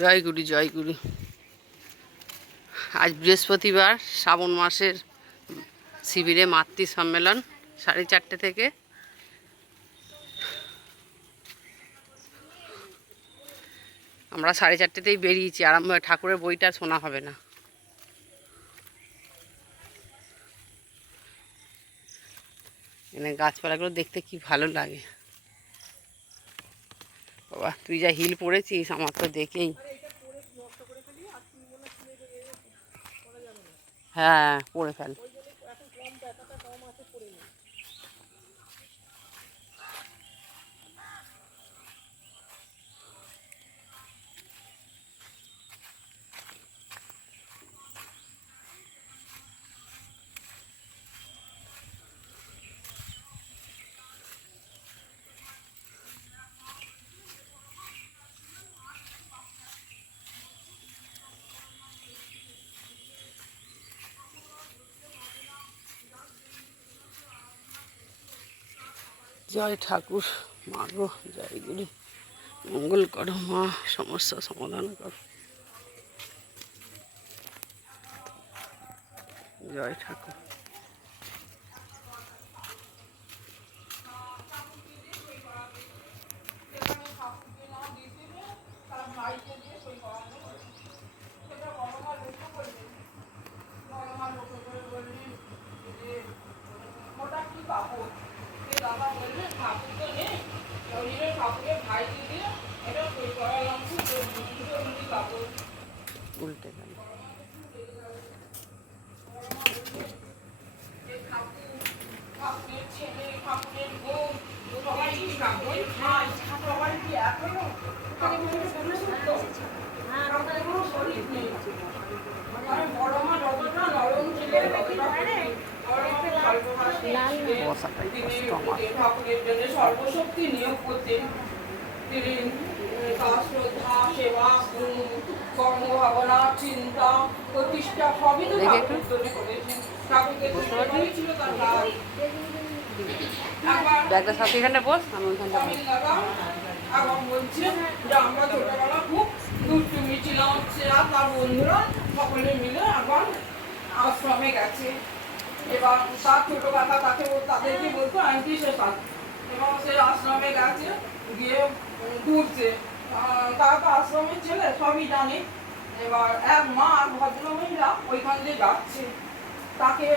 জয়গুরু জয়গুরু। আজ বৃহস্পতিবার, শ্রাবণ মাসের শিবিরে মাতৃ সম্মেলন 4:30 থেকে। আমরা 4:30তেই বেরিয়েছি, আরম্ভ ঠাকুরের বইটা শোনা হবে না। এখানে গাছপালাগুলো দেখতে কি ভালো লাগে। বাবা, তুই যা হিল পড়েছিস, আমার তো দেখেই। হ্যাঁ, পড়ে ফেল। জয় ঠাকুর, মা গো জয়গুরু, মঙ্গল করো মা, সমস্যা সমাধান করো। জয় ঠাকুর। উল্টে গেল। সর্বশক্তি নিয়োগ করতেন তিনি। শ্রদ্ধা, সেবা, কর্ম, ভাবনা, চিন্তা, প্রতিষ্ঠা সবই তো ঠাকুর তৈরি করেছেন। ঠাকুরকে তৈরি ছিল তার কাজ। ব্যাগটা সাথে এখানে বস, আমি ওইখানটা বস। এখন বলছে যে আমরা ছোটবেলা খুব দুষ্টুমি ছিলাম, সেরা তার বন্ধুরা সকলে মিলে এখন আশ্রমে গেছে। এবার তার ছোট কাকা তাদেরকে বলতো আন্টি সে কাজ। এবং সে আশ্রমে গেছে, গিয়ে ঘুরছে। তারা তো আশ্রমের ছেলে, সবই জানে। এবার এক মা আর ভদ্র মহিলা ওইখান দিয়ে যাচ্ছে, তাকে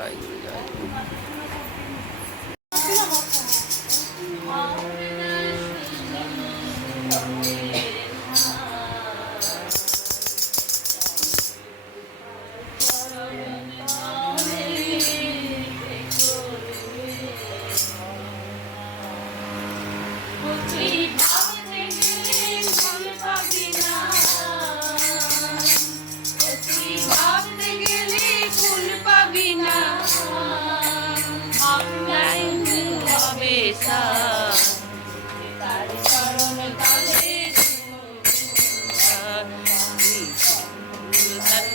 জয় গুরু জয় গুরু।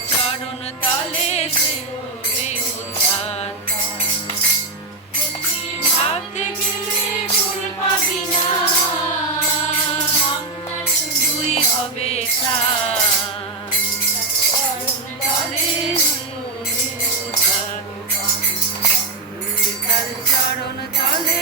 চরণ তলে ভাবতে গেলে ফুল পাবি না, তুই হবে তার চরণ তলে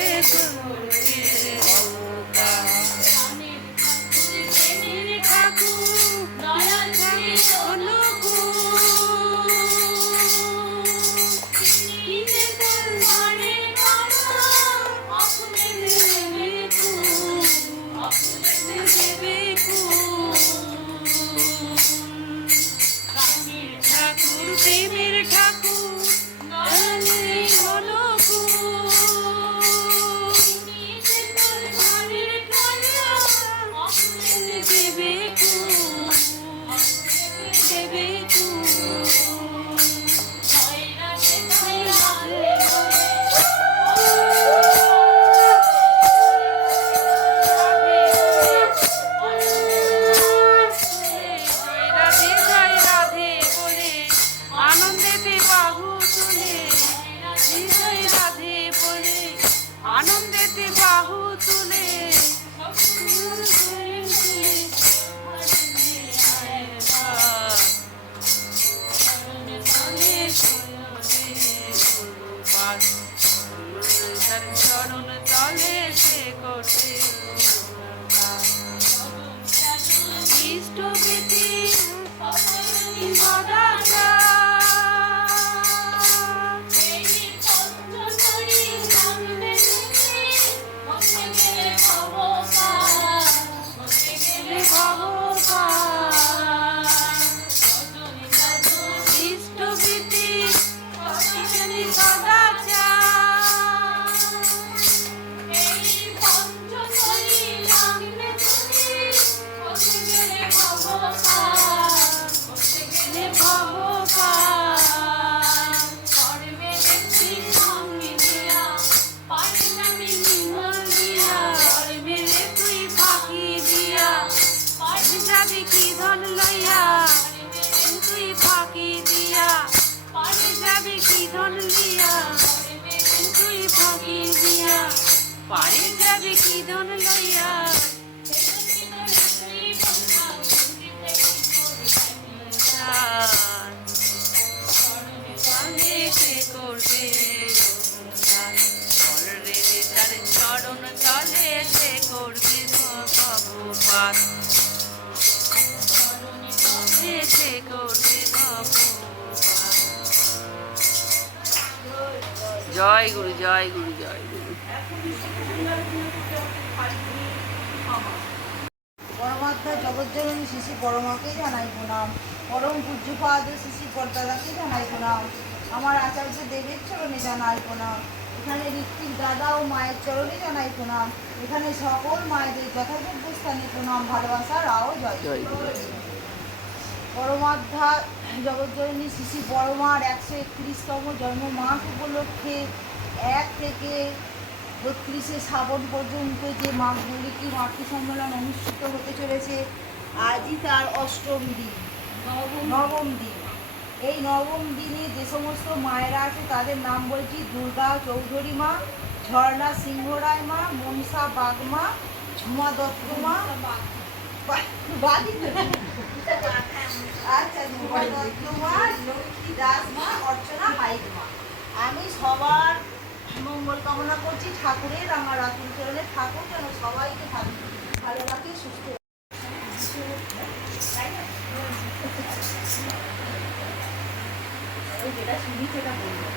প্রেমের ঠাকুর আনন্দেতে বাহু তুলে, হৃদয় রাধে বলে আনন্দেতে বাহু তুলে, তার চরণ তলে সে করতে ইষ্ট পেতে সদাচার। কি ধন লইয়া তুই ফাঁকি দিয়া, পারে যাবে কি ধন লইয়া তুই ফাঁকি দিয়া, পারে যাবে কি ধন লইয়া করবে তার চরণ তলে সে করবে ভগবান, জয় গুরু জয় গুরু জয় গুরু। পরমাত্মা জগজ্জননী শিশি পরমাকে জানাই প্রণাম, পরম পূজ্যপাদ শিশি পর্দাদাকে জানাই প্রণাম, আমার আচার্য দেবের চরণে জানাই প্রণাম, এখানে ঋত্বিক দাদা ও মায়ের চরণে জানাই প্রণাম, এখানে সকল মায়েদের যথাযোগ্য স্থানে প্রণাম ভালোবাসার আও জয়। পরমাত্মা জগজ্জননী শিশি বড়মার 131তম জন্ম মাস উপলক্ষে 1 থেকে 32শে শ্রাবণ পর্যন্ত যে মাঘমল্লিকী মাতৃ সম্মেলন অনুষ্ঠিত হতে চলেছে, আজই তার অষ্টম দিন, নবম দিন। এই নবম দিনে যে সমস্ত মায়েরা আছে তাদের নাম বলছি: দুর্গা চৌধুরী মা, ঝর্ণা সিংহ রায় মা, মনসা বাগ মা, ঝুমা দত্ত মা, আচ্ছা ঝুমা দত্ত মা, লক্ষ্মী দাস মা, অর্চনা পাইক মা। আমি সবার মঙ্গল কামনা করছি, ঠাকুরের আমার আতুল চরণে ঠাকুর যেন সবাইকে ভালো রাখে, সুস্থ যেটা শুনি সেটা বলবো।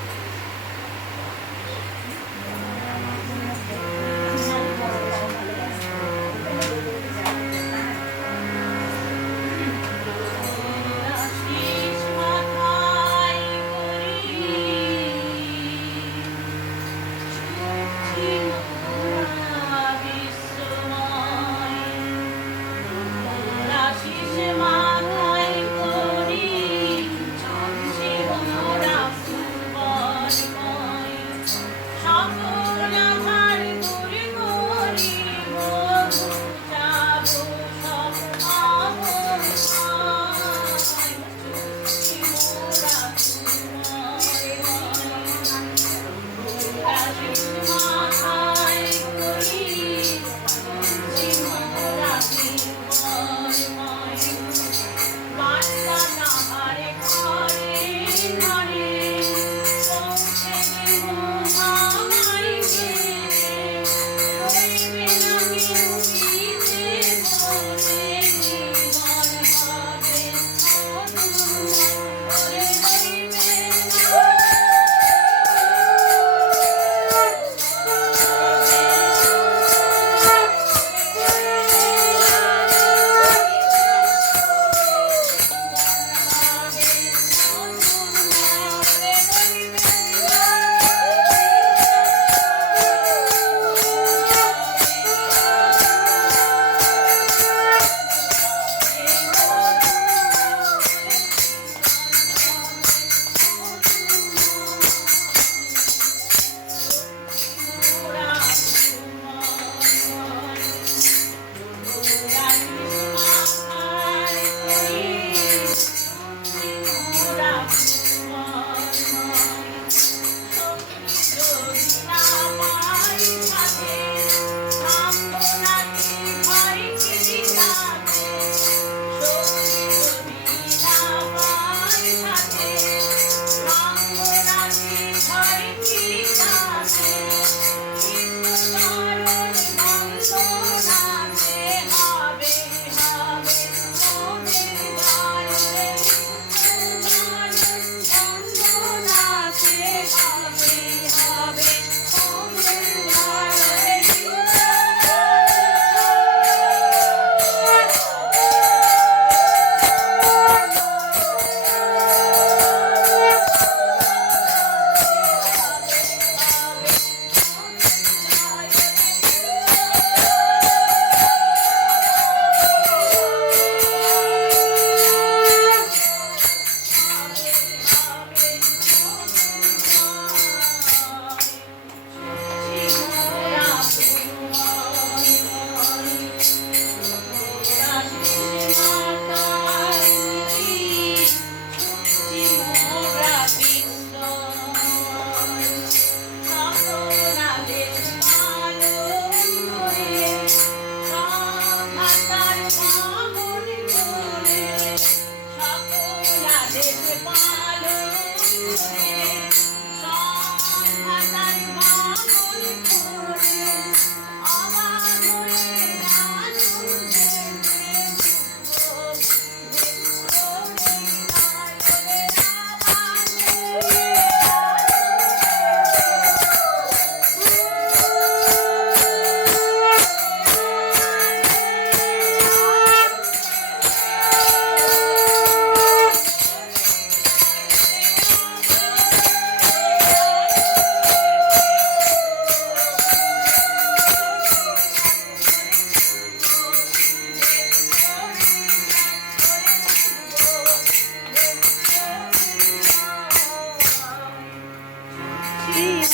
দেশ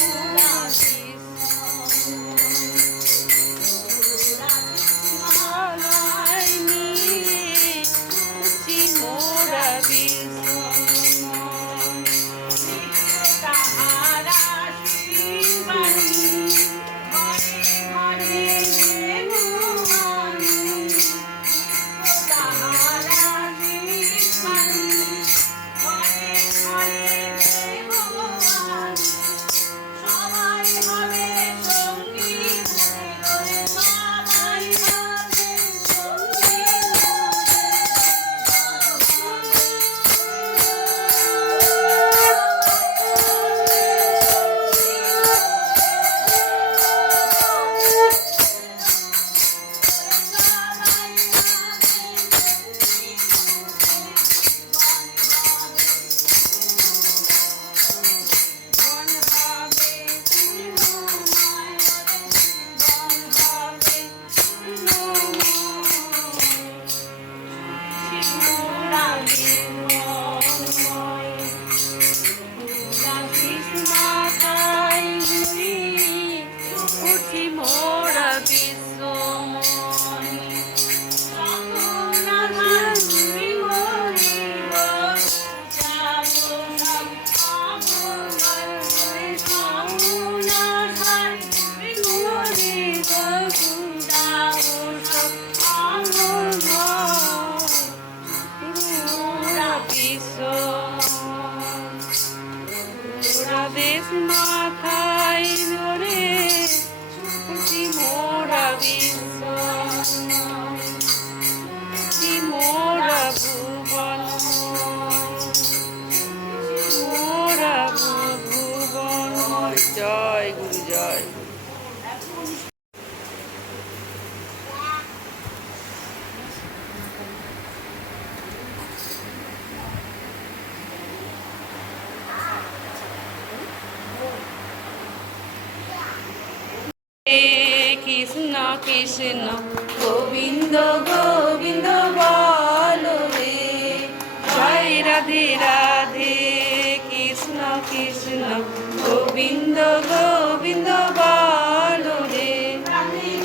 মাথায় ধরে মোরা বিশ্ব মোরা ভুবন মোরা ভুবন। জয় গুরু জয়। কৃষ্ণ কৃষ্ণ গোবিন্দ গোবিন্দ বল রে, জয় রাধে রাধে। কৃষ্ণ কৃষ্ণ গোবিন্দ গোবিন্দ বল রে,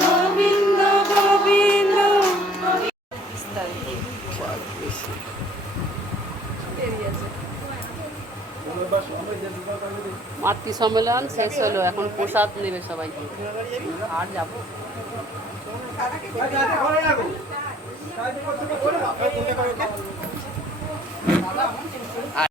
গোবিন্দ গোবিন্দ। মাতৃ সম্মেলন শেষ হলো, এখন প্রসাদ নেবে সবাই। আর যাবো